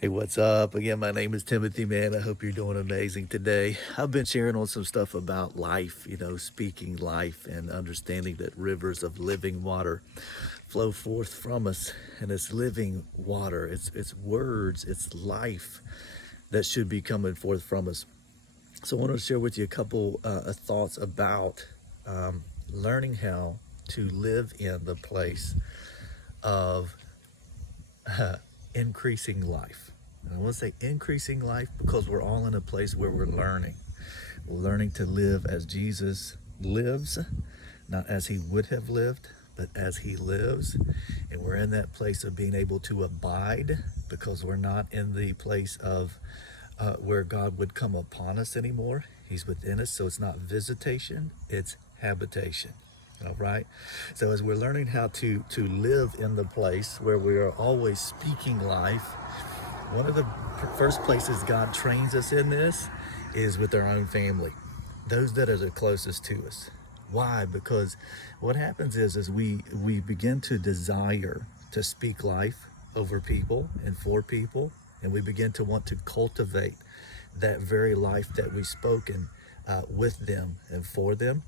Hey, what's up? Again, my name is Timothy, man. I hope you're doing amazing today. I've been sharing on some stuff about life, speaking life and understanding that rivers of living water flow forth from us. And it's living water, it's words, it's life that should be coming forth from us. So I want to share with you a couple thoughts about learning how to live in the place of increasing life. And I want to say increasing life because we're all in a place where we're learning. We're learning to live as Jesus lives, not as he would have lived, but as he lives. And we're in that place of being able to abide because we're not in the place of where God would come upon us anymore. He's within us, so it's not visitation, it's habitation. All right. So as we're learning how to live in the place where we are always speaking life, one of the first places God trains us in this is with our own family, those that are the closest to us. Why? Because what happens is we begin to desire to speak life over people and for people, and we begin to want to cultivate that very life that we've spoken with them and for them.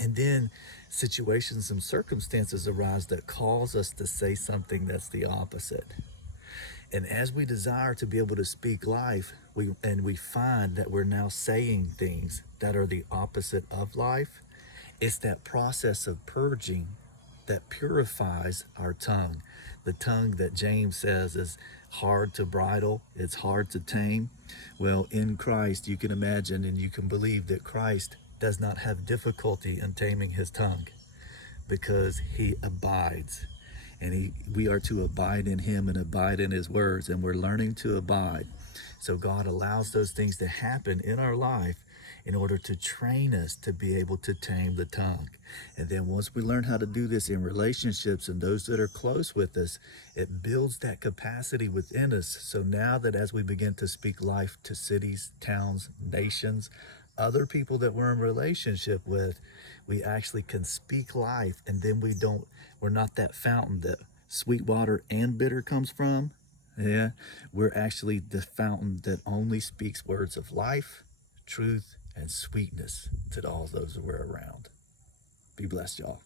And then situations and circumstances arise that cause us to say something that's the opposite. And as we desire to be able to speak life, we find that we're now saying things that are the opposite of life. It's that process of purging that purifies our tongue. The tongue that James says is hard to bridle, it's hard to tame. Well, in Christ, you can imagine and you can believe that Christ does not have difficulty in taming his tongue because he abides. And we are to abide in him and abide in his words, and we're learning to abide. So God allows those things to happen in our life in order to train us to be able to tame the tongue. And then once we learn how to do this in relationships and those that are close with us, it builds that capacity within us. So now that as we begin to speak life to cities, towns, nations, other people that we're in relationship with, we actually can speak life, and then we're not that fountain that sweet water and bitter comes from. Yeah, we're actually the fountain that only speaks words of life, truth, and sweetness to all those that we're around. Be blessed, y'all.